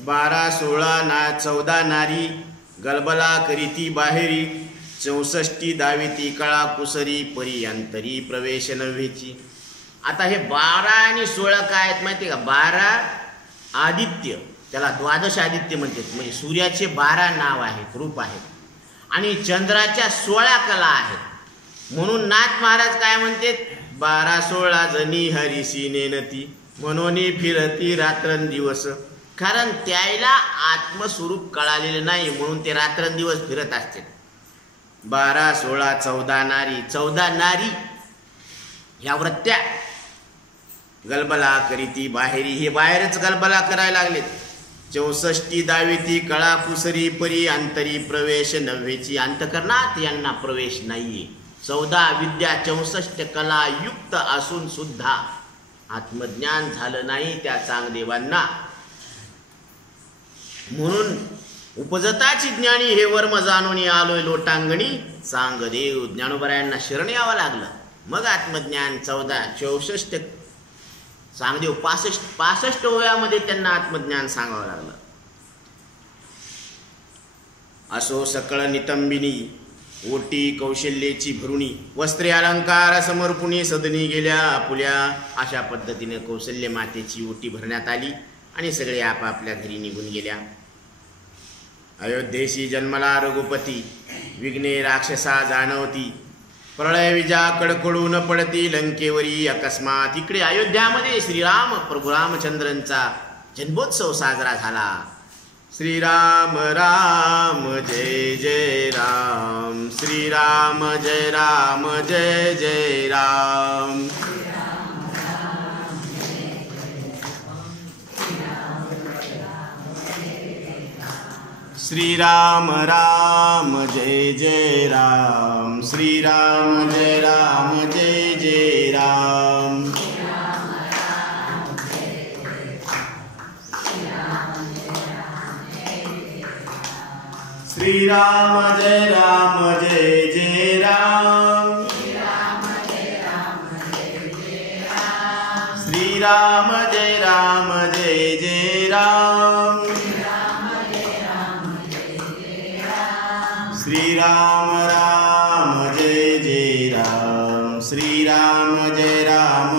12-16-14 नारी गलबला करीती बाहेरी 64 दाविती कळा कुसरी परी अंतरी प्रवेश नव्हेची। आता हे 12 आणि 16 काय आहेत माहिती का? 12 आदित्य, त्याला द्वादश आदित्य म्हणतात, म्हणजे सूर्याचे 12 नाव आहेत, रूप आहेत, आणि चंद्राच्या 16 कला आहेत। म्हणून नाथ महाराज काय म्हणतात? 12-16 जणी हरिसी नेनती मनोनी फिरती रात्रंदिवस। कारण त्याला आत्मस्वरूप कळालेलं नाही म्हणून ते रात्रंदिवस फिरत असतात। 12-16-14 नारी, 14 नारी ह्या वृत्त्या गलबला करीती बाहेरी, हे बाहेरच गलबला करायला लागलेत। 64 दाविती कळा कुसरी परी अंतरी प्रवेश नव्हेची, अंतकरणात यांना प्रवेश नाहीये। 14 विद्या 64 कला युक्त असून सुद्धा आत्मज्ञान झालं नाही त्या चांगदेवांना। म्हणून उपजताची ज्ञानी हे वर्म जाणून आलोय लोटांगणी, चांगदेव ज्ञानोबरायांना शरण यावं लागलं, मग आत्मज्ञान। 14-64 चांगदेव 65 वयामध्ये त्यांना आत्मज्ञान सांगावं लागलं। असो सकळ नितंबिनी ओटी कौशल्याची भरुणी, वस्त्रे अलंकार समर्पुणी सदनी गेल्या आपुल्या। अशा पद्धतीने कौशल्य मातेची ओटी भरण्यात आली आणि सगळे आपापल्या घरी निघून गेल्या। अयोध्येशी जन्मला रघुपती, विघ्ने राक्षसा जाणवती, प्रलय विजा कडकडून पडती लंकेवरी अकस्मात। इकडे अयोध्यामध्ये श्रीराम प्रभू रामचंद्रांचा जन्मोत्सव साजरा झाला। श्रीराम राम जय जय राम, श्रीराम जय राम जय जय राम। श्रीराम राम जय जय राम, श्रीराम जय राम जय जय राम। श्रीराम जय राम जय जय राम, श्रीराम जय राम जय जय राम। श्रीराम राम जय जय राम, श्रीराम जय राम